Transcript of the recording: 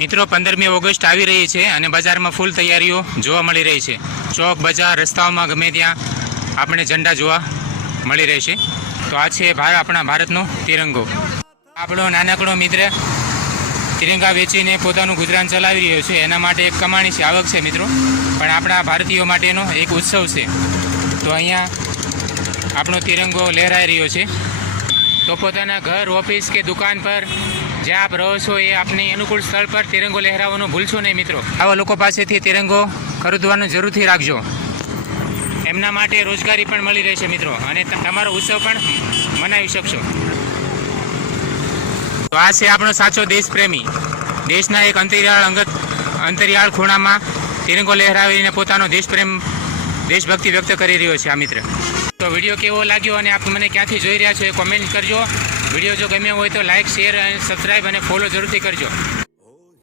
મિત્રો 15મી ઓગસ્ટ આવી રહી છે અને બજારમાં ફૂલ તૈયારીઓ જોવા મળી રહી છે. ચોક બજાર રસ્તાઓમાં ગમે ત્યાં આપણે ઝંડા જોવા મળી રહેશે. તો આ છે આપણા ભારતનો તિરંગો. આપણો નાનકડો મિત્ર તિરંગા વેચીને પોતાનું ગુજરાન ચલાવી રહ્યો છે. એના માટે એક કમાણી છે, આવક છે મિત્રો, પણ આપણા ભારતીયો માટેનો એક ઉત્સવ છે. તો અહીંયા આપણો તિરંગો લહેરાઈ રહ્યો છે. તો પોતાના ઘર, ઓફિસ કે દુકાન પર જ્યાં આપ રહો છો એ આપની અનુકૂળ સ્થળ પર તિરંગો લહેરાવવાનું ભૂલશો નહીં મિત્રો. આવા લોકો પાસેથી તિરંગો ખરીદવાનું જરૂરથી રાખજો. એમના માટે રોજગારી પણ મળી રહેશે મિત્રો, અને તમારો ઉત્સવ પણ મનાવી શકશો. તો આ છે આપણો સાચો દેશપ્રેમી. દેશના એક અંતરિયાળ ખૂણામાં તિરંગો લહેરાવીને પોતાનો દેશભક્તિ વ્યક્ત કરી રહ્યો છે આ મિત્ર. તો વિડીયો કેવો લાગ્યો અને આપ મને ક્યાંથી જોઈ રહ્યા છો એ કોમેન્ટ કરજો. વિડીયો જો ગમ્યો હોય તો લાઇક, શેર અને સબસ્ક્રાઈબ અને ફોલો જરૂરથી કરજો.